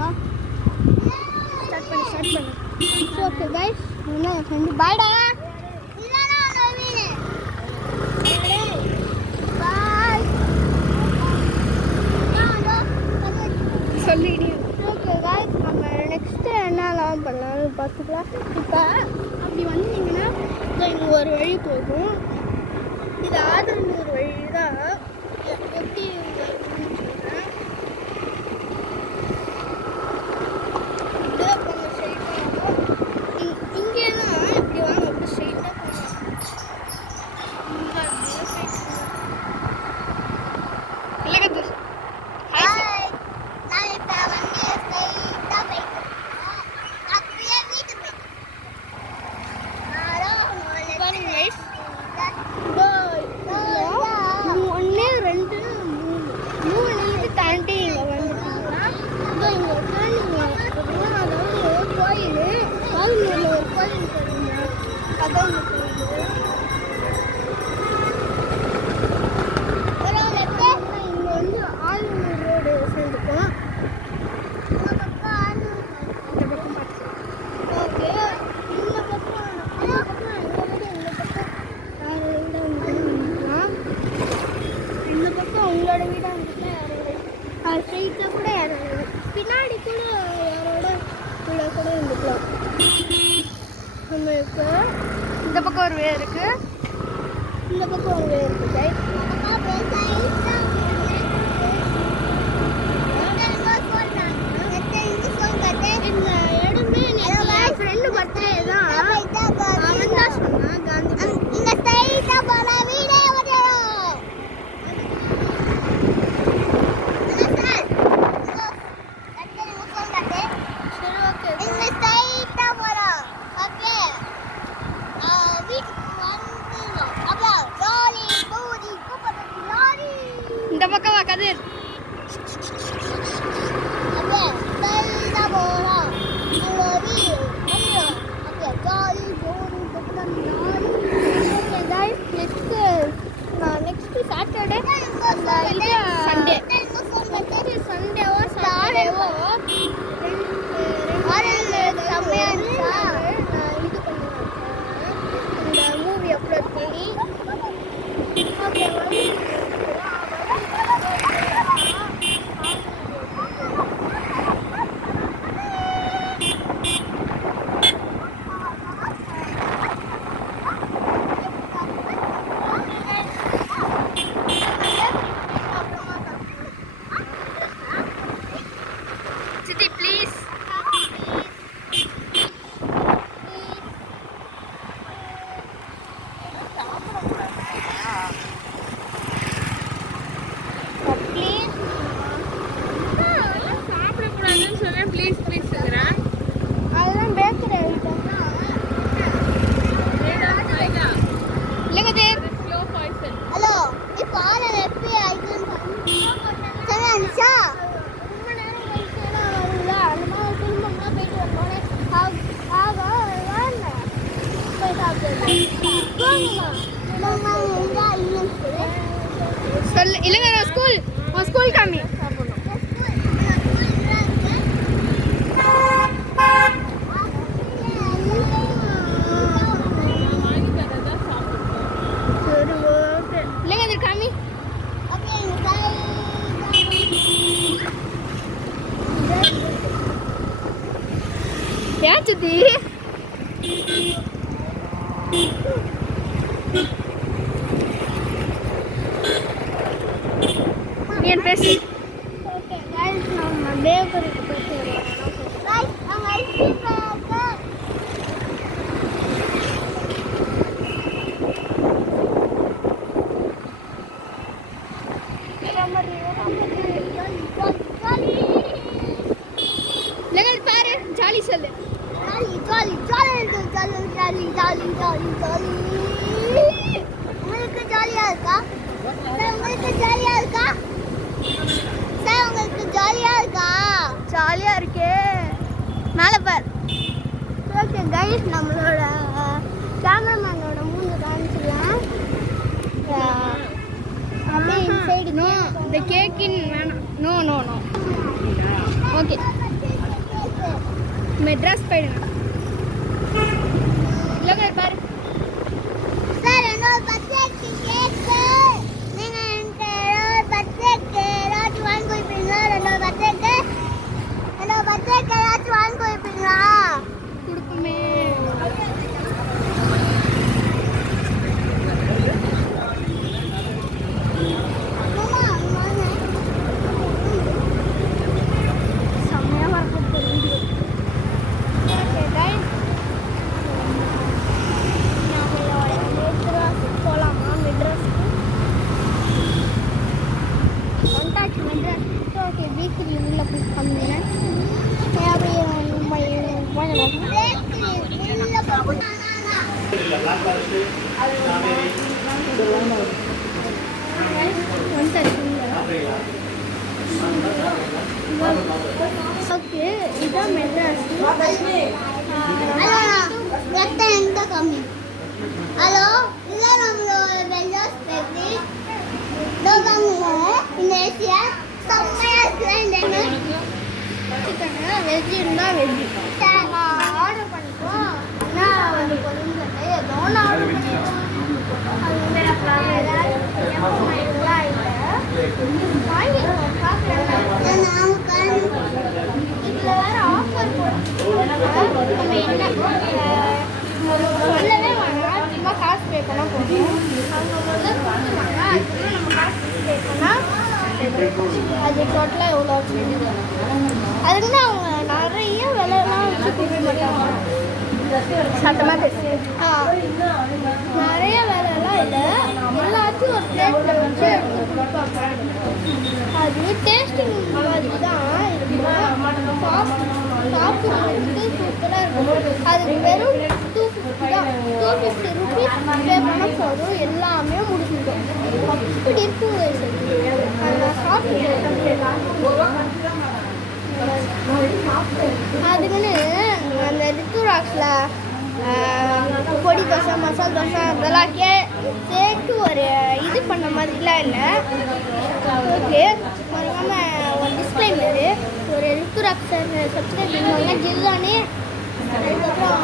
வா ஸ்டார்ட் பண்ணு okay guys நான் என் ஃப்ரெண்டு பாய்டா சொல்லிடு ஓகே கைஸ் நம்ம நெக்ஸ்ட்டு என்னலாம் பண்ணலாம்னு பார்த்துக்கலாம். இப்போ அப்படி வந்தீங்கன்னா இங்கே ஒரு வழி போகும். இது ஆதரவு வழி தான். எப்படி பின்னாடி கூட யாரோட கூட இருந்துக்கலாம். நம்மளுக்கு இந்த பக்கம் ஒரு வே இருக்கு, இந்த பக்கம் ஒரு வே இருக்கு. இந்த இடமே என் ஃப்ரெண்டு பர்த்டே தான். அவன் தான் சொன்னான் காந்தி இந்த ஸ்டைட்டா போல வீடியோ இந்த பக்கம் வா கதிர். நெக்ஸ்ட் சாட்டர்டே சண்டே சண்டேவோ சாட்டர்டேவோ செம்மையா இருந்துச்சா. நான் இது பண்ணுவேன், இந்த மூவி அப்லோட் பண்ணி. ஓகே ப்ளீஸ் சாப்பிடக்கூடாதுன்னு சொன்னேன். ப்ளீஸ் ப்ளீஸ் சொல்கிறேன். அதெல்லாம் பேக்கரி ஐட்டம் இல்லைங்க. ஹலோ இப்போ ஆர்டர் எப்படி ஐட்டம் சரியா சொல்லு. இல்லைங்க நான் ஸ்கூல் காமி இல்லைங்க அது காமி. ஏன் சுத்தி என் பேசு. ஓகே गाइस நம்ம பேக்கரிக்கு போயிட்டு வரலாம். गाइस அங்க ஐஸ்கிரீம் இருக்கு. லெகல் பாரு ஜாலி சொல்லு. உங்களுக்கு ஜாலியா இருக்கா? உங்களுக்கு ஜாலியா இருக்கா? சார் உங்களுக்கு ஜாலியா இருக்கா? ஜாலியா இருக்கே. மேலே பார். ஓகே கைஸ் நம்மளோட கேமராமேனோட மூஞ்சி காமிச்சிடலாம். அப்படியே இன்சைடு. நோ இந்த கேக்கின் வேணாம். No no no. Okay Madras போயிடுங்க. இல்லைங்க பாரு சார், என்னோட பர்த்டேக்கு கேக்கு நீங்கள் எனக்கு என்னோட பர்த்டேக்கு ஏதாச்சும் வாங்கி கொடுப்பீங்களா? என்னோட பர்த்டேக்கு ஏதாச்சும் வாங்கி கொடுப்பீங்களா? கொடுக்குமே. ஓகே, இதான் மெட்ராஸ். ஹலோ, இதான் நம்மளோட மெட்ராஸ் பேசி இந்த ஏசியா செம்மையாக இருக்கிறேன். வெஜ்ஜு இருந்தால் வெஜ்ஜு ஆர்டர் பண்ணிப்போம். என்ன வந்து பொருள்கள் ஏதோ ஒன்று ஆர்டர் பண்ணிப்போம். அது வந்து இதெல்லாம் இல்லை வாங்கிடுவோம். இதில் வேறு ஆஃபர் போட்டு நம்ம என்ன சொல்லவே வேணாம், சும்மா காசு பே பண்ணால் போதும். அவங்க முதல்ல கொடுத்துருவாங்க, அதுக்கப்புறம் நம்ம காசு பே பண்ணால் அது டோட்டலாக எவ்வளோ அதுக்கு தான் அவங்க நிறைய விலைலாம் வச்சு கொடுக்க மாட்டாங்க. சத்தமாக பேசு. நிறைய வேலைலாம் இல்லை, எல்லாத்தையும் ஒரு பிளேட்டில் வச்சு எடுத்து கொடுப்பாங்க. அது டேஸ்டிங் மாதிரி தான் இருக்கும். சாப்பிட்றதுக்கு சூப்பராக இருக்கும். அது வெறும் 250 தான். 250 ருபீஸ் பே பண்ண போதும், எல்லாமே முடிஞ்சிடும். அப்படி இருக்குங்க. அதை நான் சாப்பிட்டு அதுக்குன்னு அந்த ரித்துராக்ஸில் பொடி தோசை, மசாலா தோசை அதெல்லாம் சேர்த்து ஒரு இது பண்ண மாதிரிலாம் இல்லை. ஓகே, மறக்காமல் ஒரு டிஸ்க்ளைமரு, ஒரு ரித்துராக்ஸை சப்ஸ்கிரைப் பண்ணுவாங்க. ஜில்லானே, அதுக்கப்புறம்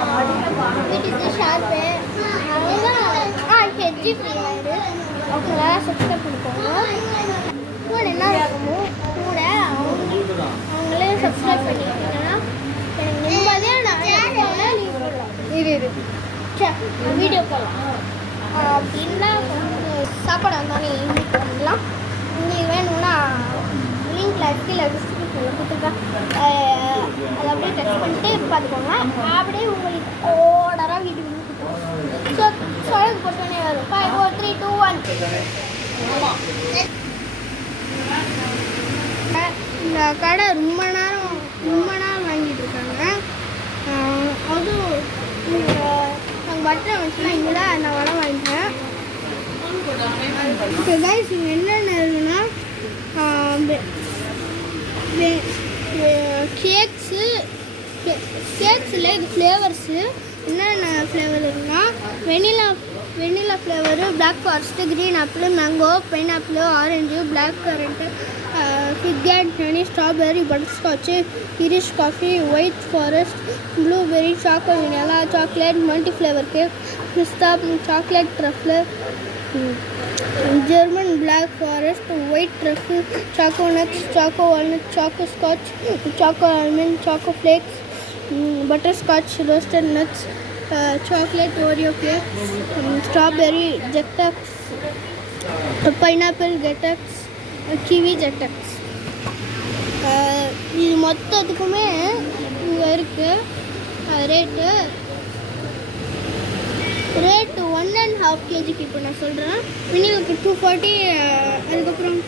வீட்டுக்கு ஷார்ப்பு அதெல்லாம் ஹெச்ஜி ஃப்ரீ ஆயிடு. அவங்களால சப்ஸ்கிரைப் பண்ணிக்கோங்க. கூட என்ன இருக்குமோ கூட அவங்களே சப்ஸ்கிரைப் பண்ணிக்கிட்டீங்கன்னா எனக்கு நிம்மதியாக நான் இது வீடியோ போகலாம். அப்படின்னா சாப்பாடு வந்தாலும் இன்வைட் பண்ணலாம். உங்களுக்கு வேணும்னா லிங்க்கில் கீழே டிஸ்கிரிப்ஷனில் கொடுத்துருக்கேன். அதை அப்படியே டச் பண்ணிட்டு பார்த்துக்கோங்க. அப்படியே உங்களுக்கு ஓடராக வீடியோ கொடுத்துருக்கோம். ஸோ சொல்லுக்கு போட்டோன்னே வரும். 5 4 3 2 1. இந்த கடை ரொம்ப நேரம் வாங்கிட்டு இருக்காங்க. அதுவும் நாங்கள் பட்டரை வச்சுனா இங்கே தான் நான் வடை வாங்கிட்டேன். இப்போ கைஸ் இங்கே என்னென்ன இருக்குன்னா கேக்ஸில் இது ஃப்ளேவர்ஸு என்னென்ன ஃப்ளேவர் இருக்குன்னா vanilla flavour, black forest, green apple, mango, pineapple, orange, black currant, fig and honey, strawberry, butterscotch, Irish coffee, white forest, blueberry, choco vanilla, chocolate, multi flavour cake, பிஸ்தா, chocolate truffle, German black forest, white truffle, choco nuts, choco walnut, choco scotch, choco almond, choco flakes, butterscotch, roasted nuts, chocolate Oreo cake, strawberry ஜெட்டக்ஸ், pineapple ஜெட்டக்ஸ், kiwi ஜெட்டக்ஸ். இது மொத்தத்துக்குமே இங்கே இருக்குது rate 1.5 kg. இப்போ நான் சொல்கிறேன். வினிலுக்கு 240, அதுக்கப்புறம்